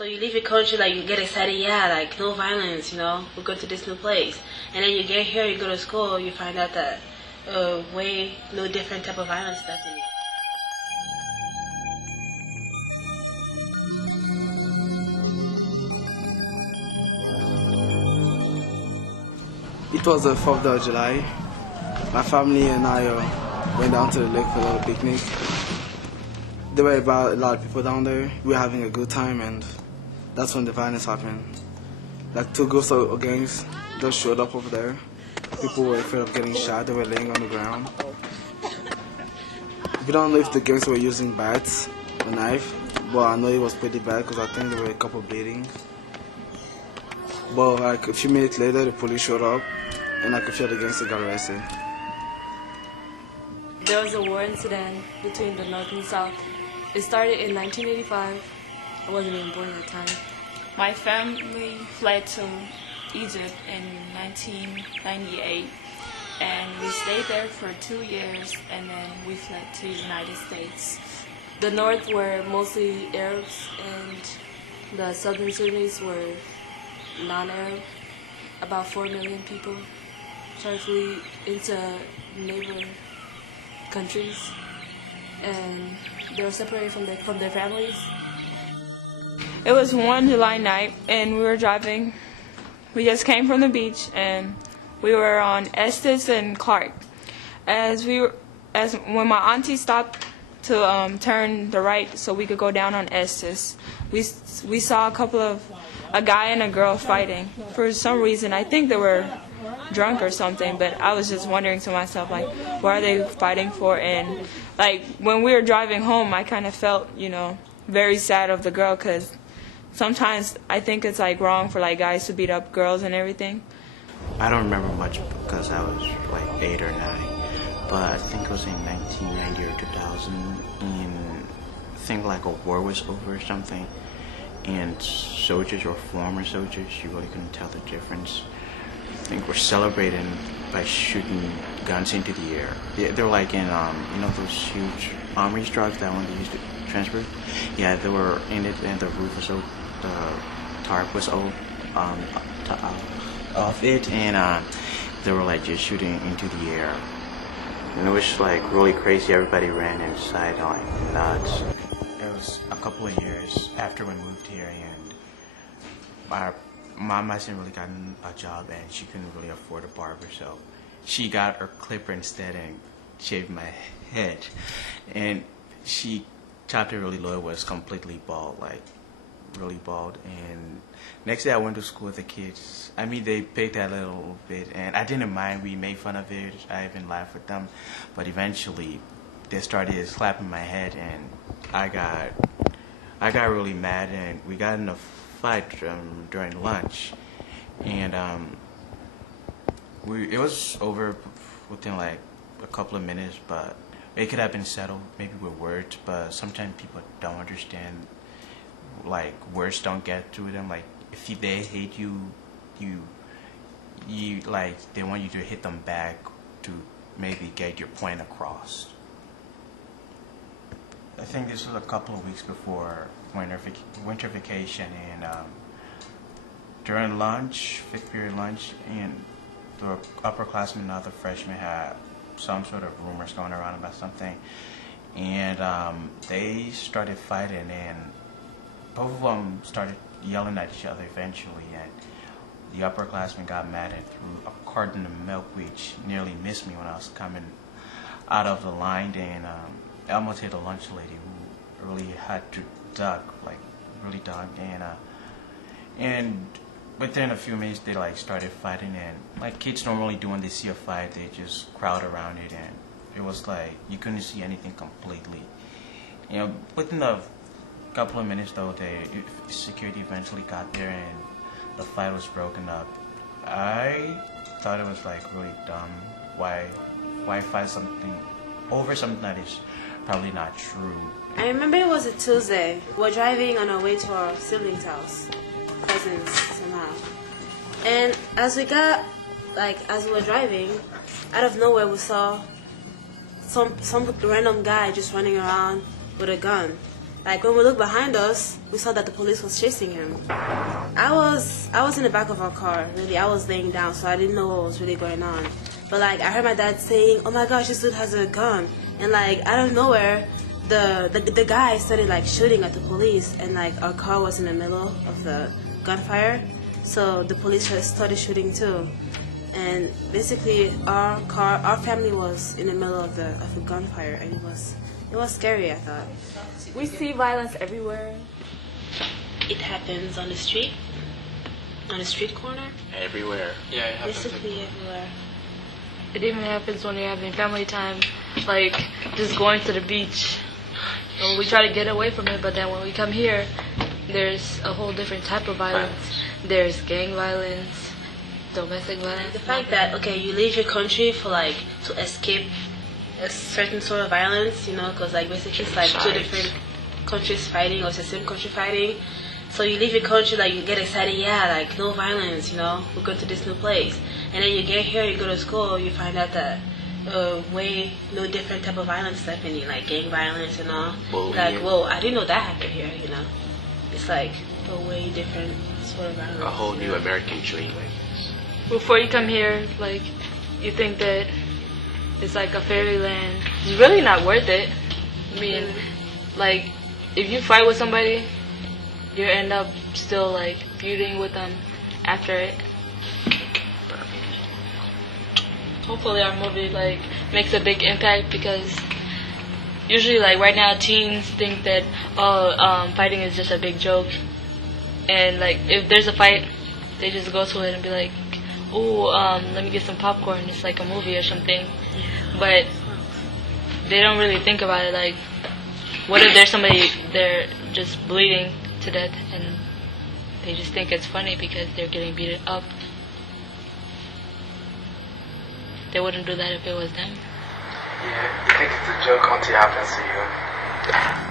So you leave your country, like, you get excited, yeah, like, no violence, you know, we're going to this new place. And then you get here, you go to school, you find out that way no different type of violence stuff in it. It was the 4th of July. My family and I went down to the lake for a little picnic. There were about a lot of people down there. We were having a good time, and that's when the violence happened. Like 2 groups of gangs just showed up over there. People were afraid of getting shot. They were laying on the ground. We don't know if the gangs were using bats or knife, but I know it was pretty bad because I think there were a couple bleeding. But like a few minutes later, the police showed up, and like a few of the gangsters got arrested. There was a war incident between the North and South. It started in 1985. I wasn't even born at the time. My family fled to Egypt in 1998, and we stayed there for 2 years, and then we fled to the United States. The North were mostly Arabs, and the Southern Sudanese were non-Arab. About 4 million people tried to flee into neighboring countries, and they were separated from their families. It was one July night, and we were driving. We just came from the beach, and we were on Estes and Clark. When my auntie stopped to turn the right so we could go down on Estes, we saw a guy and a girl fighting. For some reason, I think they were drunk or something, but I was just wondering to myself, like, what are they fighting for? And like when we were driving home, I kind of felt, very sad of the girl, because sometimes I think it's like wrong for like guys to beat up girls and everything. I don't remember much because I was like 8 or 9, but I think it was in 1990 or 2000, and I think like a war was over or something, and soldiers or former soldiers, you really couldn't tell the difference. I think we're celebrating by shooting guns into the air. They're like in, those huge armory trucks that when they used to transport. Yeah, they were in it, and the roof was off, the tarp was off it, and they were like just shooting into the air. And it was like really crazy. Everybody ran inside like nuts. It was a couple of years after we moved here, and our mom hasn't really gotten a job, and she couldn't really afford a barber, so she got her clipper instead and shaved my head. And she chopped it really low. It was completely bald, like really bald. And next day I went to school with the kids. I mean, they picked that a little bit, and I didn't mind. We made fun of it. I even laughed with them. But eventually they started slapping my head, and I got really mad, and we got in a fight during lunch, and it was over within like a couple of minutes, but it could have been settled maybe with words, but sometimes people don't understand, like words don't get to them. Like if they hate you like they want you to hit them back to maybe get your point across. I think this was a couple of weeks before winter vacation, and during lunch, 5th period lunch, and the upperclassmen and other freshmen had some sort of rumors going around about something, and they started fighting, and both of them started yelling at each other eventually, and the upperclassmen got mad and threw a carton of milk, which nearly missed me when I was coming out of the line, and I almost hit a lunch lady who really had to duck, like really duck, and within a few minutes they like started fighting, and like kids normally do when they see a fight, they just crowd around it, and it was like you couldn't see anything completely. Within a couple of minutes though, security eventually got there, and the fight was broken up. I thought it was like really dumb. Why fight something over something that is probably not true? I remember it was a Tuesday. We were driving on our way to our siblings' house, cousins somehow. And as we were driving, out of nowhere we saw some random guy just running around with a gun. like when we looked behind us, we saw that the police was chasing him. I was in the back of our car. Really, I was laying down, so I didn't know what was really going on. But like I heard my dad saying, "Oh my gosh, this dude has a gun!" And like out of nowhere, the guy started like shooting at the police, and like our car was in the middle of the gunfire, so the police started shooting too. And basically, our family was in the middle of a gunfire, and it was scary. I thought. We see violence everywhere. It happens on the street corner. Everywhere. Yeah, it happens. Basically everywhere. It even happens when you're having family time, like just going to the beach. And we try to get away from it, but then when we come here, there's a whole different type of violence. There's gang violence, domestic violence. The fact that, okay, you leave your country for like to escape a certain sort of violence, you know, because like basically it's like two different countries fighting, or it's the same country fighting. So you leave your country, like you get excited, yeah, like no violence, you know, we're going to this new place. And then you get here, you go to school, you find out that way no different type of violence is happening, like gang violence and all. Bullying. Like, whoa, I didn't know that happened here, you know. It's like a way different sort of violence. A whole new American dream. Before you come here, like you think that it's like a fairyland. It's really not worth it. I mean, like if you fight with somebody, you end up still like feuding with them after it. Hopefully our movie like makes a big impact, because usually like right now teens think that fighting is just a big joke, and like if there's a fight, they just go to it and be like, oh, let me get some popcorn, it's like a movie or something. But they don't really think about it, like what if there's somebody there just bleeding to death, and they just think it's funny because they're getting beaten up. They wouldn't do that if it was them. Yeah, you think it's a joke until it happens to you.